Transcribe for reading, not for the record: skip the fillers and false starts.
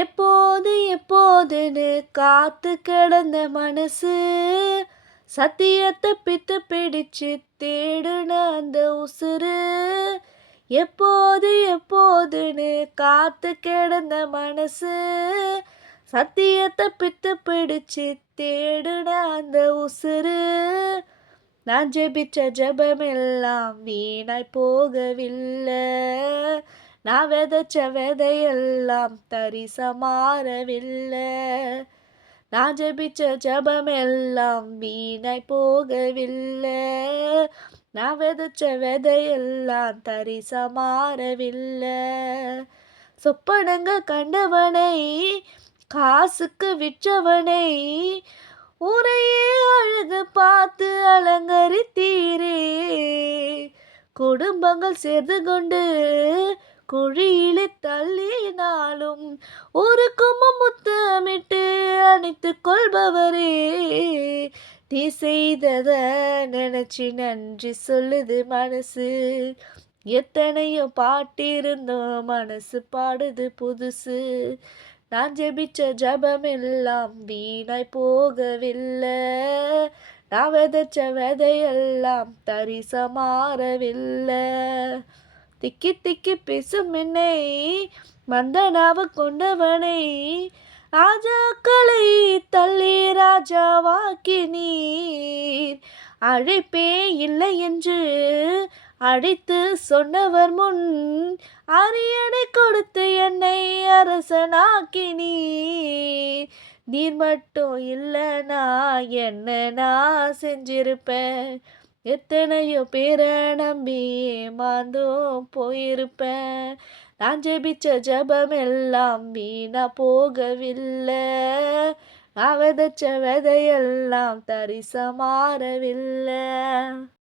எப்போது எப்போதுன்னு காத்து கிடந்த மனசு சத்தியத்தை பித்து பிடிச்சு தேடுன அந்த உசுரு. எப்போது எப்போதுன்னு காத்து கிடந்த மனசு சத்தியத்தை பித்து பிடிச்சு தேடுன அந்த உசுரு. நான் ஜெபிச்ச ஜெபமெல்லாம் வீணாய் போகவில்லை. நான் விதைச்ச விதையெல்லாம் தரிசா மாறவில்லை. நான் ஜெபிச்ச ஜெபமெல்லாம் வீணாய் போகவில்லை. நான் விதைச்ச விதையெல்லாம் தரிசா மாறவில்லை. சொப்பனங்க கண்டவனை காசுக்கு விற்றவனை ஊரையே அழகு பார்த்து அலங்கரித்தீரே. குடும்பங்கள் சேர்ந்து கொண்டு குழியிலே தள்ளினாலும் ஒரு கும்பம் முத்தமிட்டு அணைத்துக் கொள்பவரே. நீ செய்தத நினைச்சு நன்றி சொல்லுது மனசு. எத்தனையோ பாட்டிருந்தோம் மனசு பாடுது புதுசு. நான் ஜெபிச்ச ஜெபமெல்லாம் வீணாய் போகவில்லை. நான் விதைச்ச விதையெல்லாம் தரிசா மாறவில்லை. திக்கி திக்கி பேசும் என்னை மந்தனாவ கொண்டவனை ராஜாக்களை தள்ளி ராஜாவாக்கி நீர். அழைப்பே இல்லை என்று அழைத்து சொன்னவர் முன் அரியணை கொடுத்து என்னை அரசனாக்கி நீர். நீர் மட்டும் இல்லைனா என்ன நான் செஞ்சிருப்பேன். எத்தனையோ பேரை நம்பி ஏமாந்தும் போயிருப்பேன். நான் ஜெபிச்ச ஜெபமெல்லாம் வீணா போகவில்லை. நான் விதைச்ச விதையெல்லாம் தரிசா மாறவில்லை.